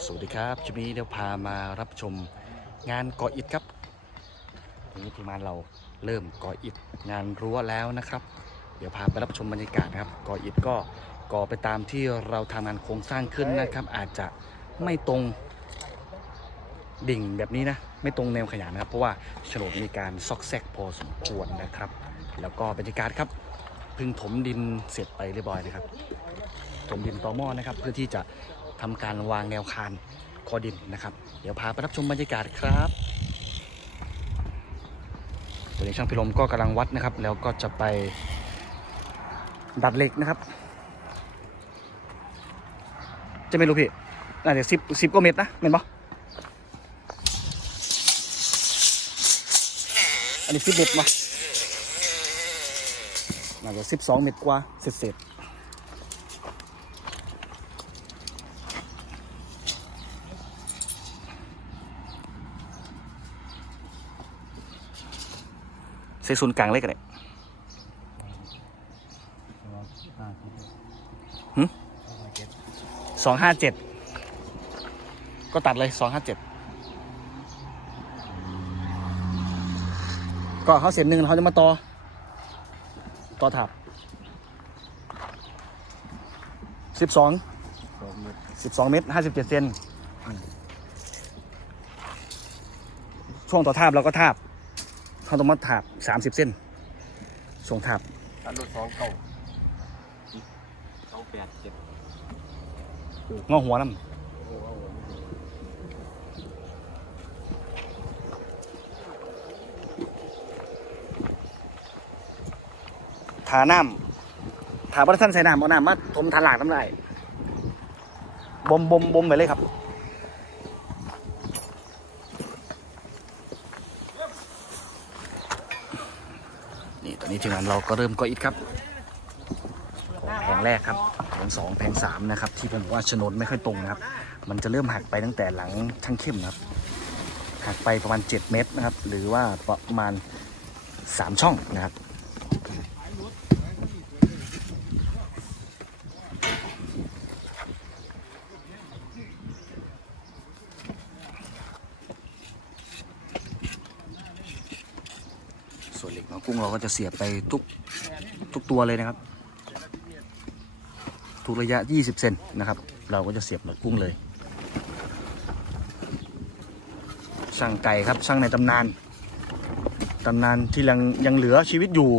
สวัสดีครับคลิปนี้เดี๋ยวพามารับชมงานก่ออิฐครับวันนี้ทีมงานเราเริ่มก่ออิฐงานรั้วแล้วนะครับ เดี๋ยวพาไปรับชมบรรยากาศนะครับก่ออิฐก็ก่อไปตามที่เราทำงานโครงสร้างขึ้นนะครับ อาจจะไม่ตรงดิ่งแบบนี้นะ ไม่ตรงแนวขยานนะครับ เพราะว่าโฉนดมีการซอกแซกพอสมควรนะครับ แล้วก็บรรยากาศครับเพึ่งถมดินเสร็จไปเรียบร้อยนะครับถมดินต่อหม้อนะครับ เพื่อที่จะ ทำการวางแนวคานคอดินนะครับ เดี๋ยวพาไปรับชมบรรยากาศครับตัวนี้ช่างพิลมก็กำลังวัดนะครับ แล้วก็จะไปดัดเหล็กนะครับ จะไม่รู้พี่น่าจะสิบสิบกว่าเมตรนะเห็นปะอันนี้สิบเมตรปะน่าจะสิบสองเมตรกว่าเสร็จๆ เซซุนย์กลางเล็กเลยสองห้าเจ็ดก็ตัดเลยสองห้าเจ็ดก็เขาเสร็จหนึ่งเขาจะมาต่อ ต่อถับสิบสองสิบสองเมตรห้าสิบเจ็ดเซนช่วงต่อทาบเราก็ทาบ เขาต้องมาถาบสามสิบเส้น ส่งถาบอันรถสองเก้าสองแปดเจ็ดงอหัวน้ำทาน้ำถาบัตท่านใส่น้ำเอาน้ำมาทมทานหลากน้ำลายบ่มบ่มบ่มไปเลยครับ นี่ทีมงานเราก็เริ่มก่ออิฐครับแผงแรกครับแผงสองแผงสามนะครับ ที่ผมว่าชนวนไม่ค่อยตรงนะครับ มันจะเริ่มหักไปตั้งแต่หลังช่างเข้มนะครับ หักไปประมาณ 7 เมตรนะครับ หรือว่าประมาณ 3 ช่องนะครับ ส่วนเหล็กของกุ้งเราก็จะเสียบไปทุกทุกตัวเลยนะครับ ทุกระยะ 20 เซนนะครับ เราก็จะเสียบหนวดกุ้งเลยช่างไก่ครับช่างในตำนานตำนานที่ยังยังเหลือชีวิตอยู่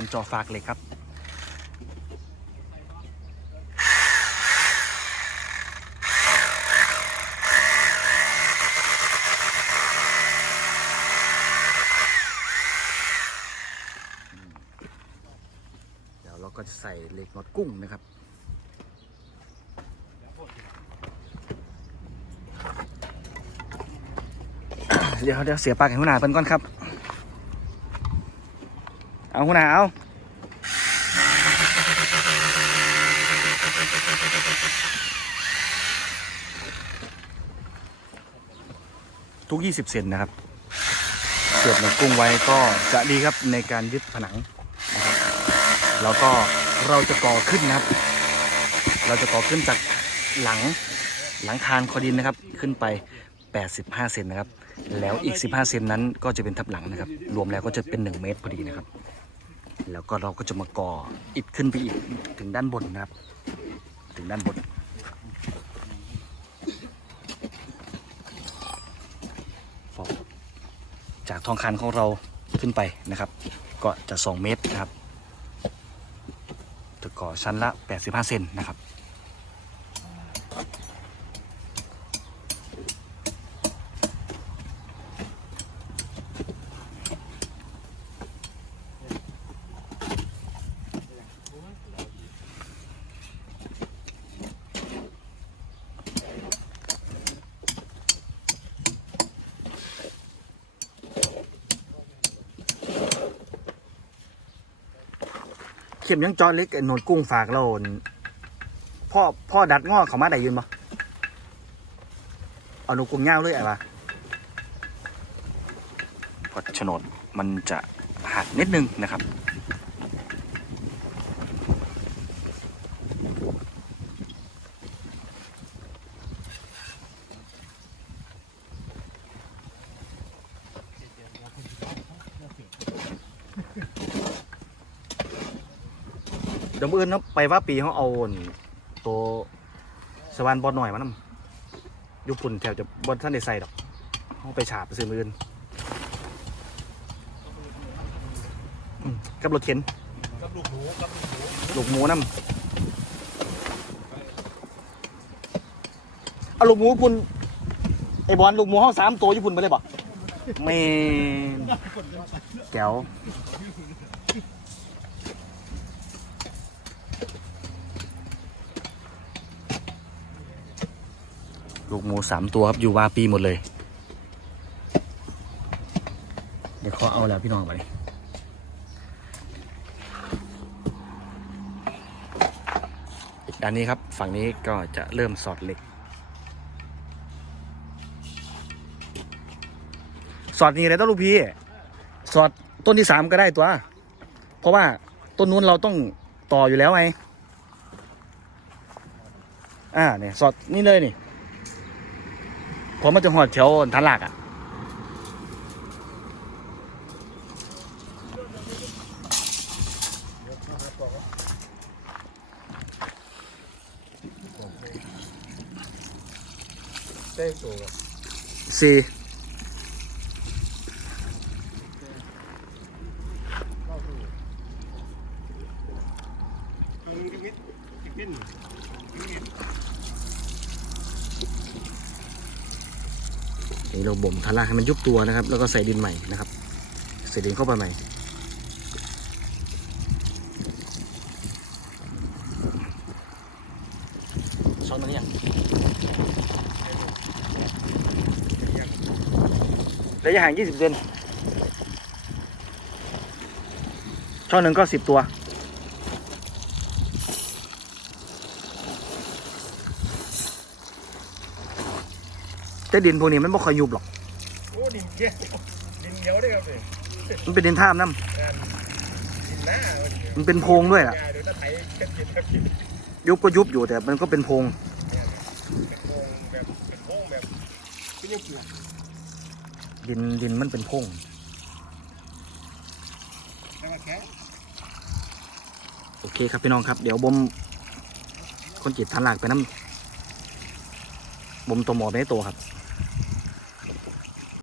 มีการจ่อฝากเหล็กครับ เดี๋ยวเราก็จะใส่เหล็กน็อตกุ้งนะครับเดี๋ยวเดี๋ยวเสียปากให้หัวหน้าเพิ่นก่อนครับ เอาหัวหนาเอาทุก 20 เซนนะครับ เสียบหนังกุ้งไว้ก็จะดีครับในการยึดผนังนะครับ แล้วก็เราจะก่อขึ้นนะครับ เราจะก่อขึ้นจากหลังหลังคานคอดินนะครับ ขึ้นไป 85 เซนนะครับ แล้วอีก 15 เซนนั้นก็จะเป็นทับหลังนะครับ รวมแล้วก็จะเป็น 1 เมตรพอดีนะครับ แล้วก็เราก็จะมาก่ออิฐขึ้นไปอีกถึงด้านบนนะครับ ถึงด้านบน จากทองคันของเราขึ้นไปนะครับ ก็จะ 2 เมตรนะครับจะก่อชั้นละ 85 เซนนะครับ ข็มยังจอเล็กไอ้โหนดกุ้งฝากเราพ่อพ่อดัดงอเขามาได้ยืนบ่เอาโหนดกุ้งย่างเลยไอ้ปะพอโฉนดมันจะหักนิดนึงนะครับ เดี๋ยวมื่ออื่นเนาะไปว่าปีเขาเอาอั่นตัวสวรรค์บอลหน่อยมานำยุปุ่นแถวจะบอลท่านได้ใส่ดอกเขาไปฉาบไปซื้อมืออื่นอืมกับรถเข็นกับลูกหมูกับลูกหมูลูกหมูน้ำเอาลูกหมูปุ่นไอบอลลูกหมูเขาสามตัวญี่ปุ่นไปเลยบ่ไม่แก้ว ลูกหมูสามตัวครับอยู่วาปีหมดเลย เดี๋ยวเขาเอาแล้วพี่น้องไปอีกด้านนี้ครับ ฝั่งนี้ก็จะเริ่มสอดเหล็ก สอดนี่อะไรต้องลูกพี่ สอดต้นที่สามก็ได้ตัว เพราะว่าต้นนู้นเราต้องต่ออยู่แล้วไงอ่าเนี่ยสอดนี่เลยนี่ เพราะมันจะหอดแถวทันหลักอะเต้ตัวสี่ ตรงนี้วิทย์ขึ้น นี่เราบ่มทันหลักให้มันยุบตัวนะครับ แล้วก็ใส่ดินใหม่นะครับ ใส่ดินเข้าไปใหม่ ช้อนมันยังระยะห่าง 20 เซนช่องหนึ่งก็ 10 ตัว แต่ดินพวกนี้มันไม่ค่อยยุบหรอก โอ้ดินเกี้ยดินเหนียวด้วยครับเลยมันเป็นดินท่ามน้งานดินหน้าำมันเป็นโพรงด้วยล่ะเดี๋ยวถ้าไถกันกินครับกินยุบก็ยุบอยู่แต่มันก็เป็นโพรงเป็นโพงแบบเป็นโพงแบบเป็นยังเปลือกดินดินมันเป็นโพรงแล้วมาแข็งโอเคครับพี่น้องครับ เดี๋ยวบ่มคนจิตทันหลักไปน้ำบ่มตัวหมอไปให้โตครับ